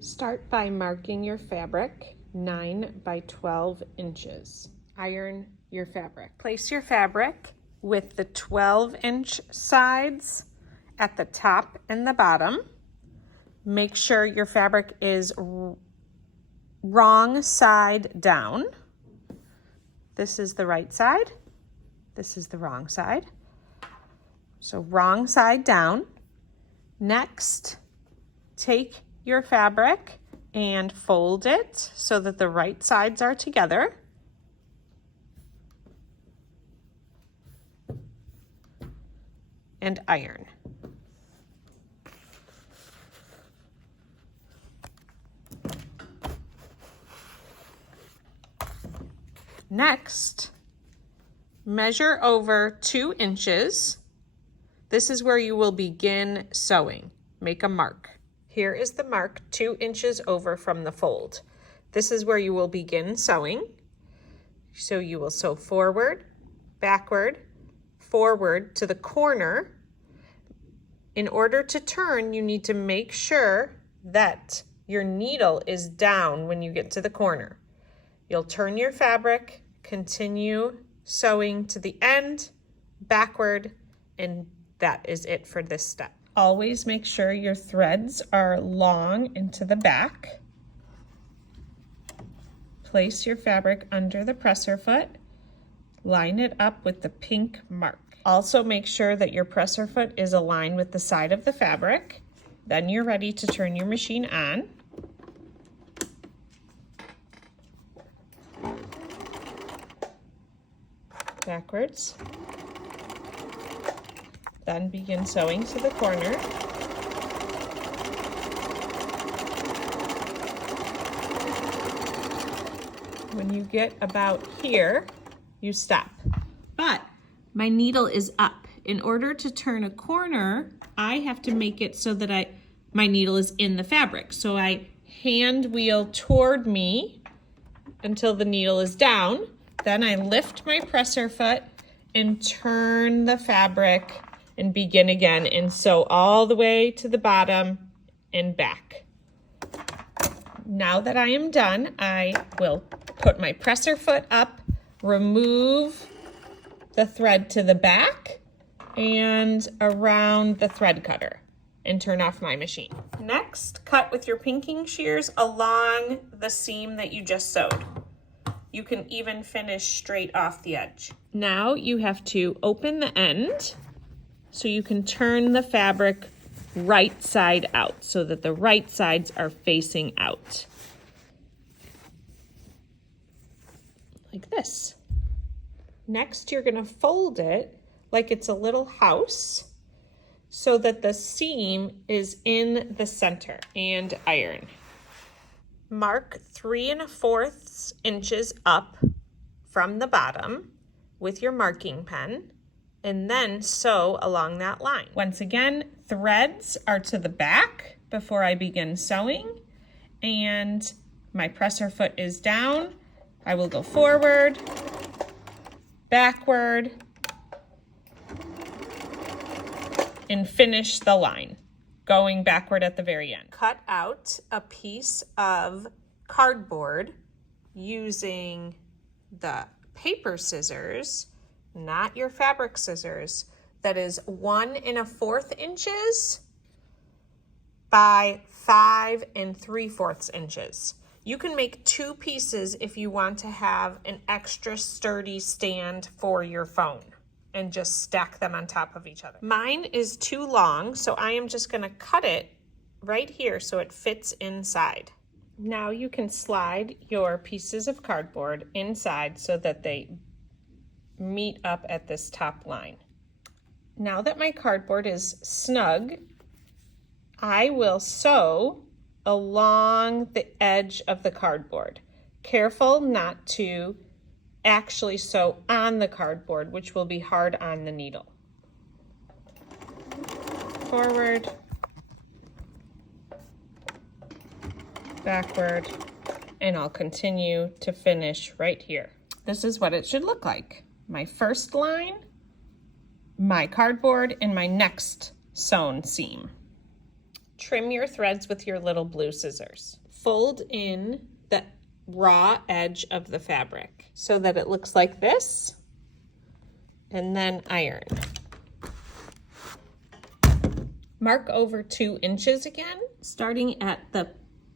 Start by marking your fabric 9 by 12 inches. Iron your fabric. Place your fabric with the 12-inch sides at the top and the bottom. Make sure your fabric is wrong side down. This is the right side. This is the wrong side. So wrong side down. Next, take your fabric and fold it so that the right sides are together. And iron. Next, measure over 2 inches. This is where you will begin sewing. Make a mark. Here is the mark 2 inches over from the fold. This is where you will begin sewing. So you will sew forward, backward, forward to the corner. In order to turn, you need to make sure that your needle is down when you get to the corner. You'll turn your fabric, continue sewing to the end, backward, and that is it for this step. Always make sure your threads are long into the back. Place your fabric under the presser foot. Line it up with the pink mark. Also make sure that your presser foot is aligned with the side of the fabric. Then you're ready to turn your machine on. Backwards. Then begin sewing to the corner. When you get about here, you stop. But my needle is up. In order to turn a corner, I have to make it so that my needle is in the fabric. So I hand wheel toward me until the needle is down. Then I lift my presser foot and turn the fabric and begin again and sew all the way to the bottom and back. Now that I am done, I will put my presser foot up, remove the thread to the back and around the thread cutter and turn off my machine. Next, cut with your pinking shears along the seam that you just sewed. You can even finish straight off the edge. Now you have to open the end so you can turn the fabric right side out so that the right sides are facing out. Like this. Next, you're gonna fold it like it's a little house so that the seam is in the center and iron. Mark 3 1/4 inches up from the bottom with your marking pen and then sew along that line. Once again, threads are to the back before I begin sewing and my presser foot is down. I will go forward, backward, and finish the line, going backward at the very end. Cut out a piece of cardboard using the paper scissors, not your fabric scissors, that is 1 1/4 inches by 5 3/4 inches. You can make 2 pieces if you want to have an extra sturdy stand for your phone and just stack them on top of each other. Mine is too long, so I am just gonna cut it right here so it fits inside. Now you can slide your pieces of cardboard inside so that they meet up at this top line. Now that my cardboard is snug, I will sew along the edge of the cardboard. Careful not to actually sew on the cardboard, which will be hard on the needle. Forward, backward, and I'll continue to finish right here. This is what it should look like. My first line, my cardboard, and my next sewn seam. Trim your threads with your little blue scissors. Fold in the raw edge of the fabric so that it looks like this, and then iron. Mark over 2 inches again. Starting at the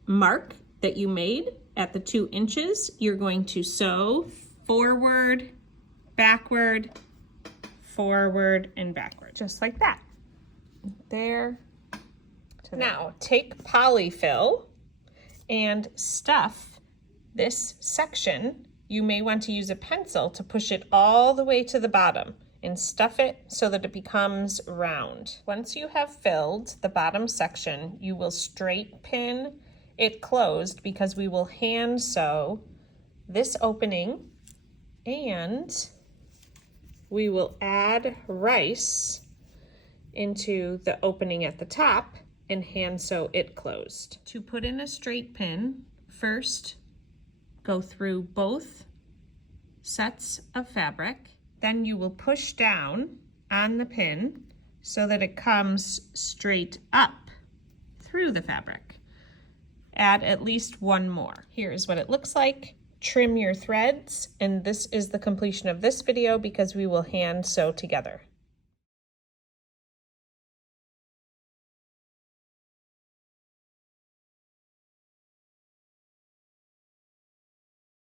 mark that you made at the 2 inches, you're going to sew forward, backward, forward, and backward, just like that. There. Now take polyfill and stuff this section. You may want to use a pencil to push it all the way to the bottom and stuff it so that it becomes round. Once you have filled the bottom section, you will straight pin it closed because we will hand sew this opening, and we will add rice into the opening at the top and hand sew it closed. To put in a straight pin, first go through both sets of fabric, then you will push down on the pin so that it comes straight up through the fabric. Add at least one more. Here is what it looks like. Trim your threads, and this is the completion of this video because we will hand sew together.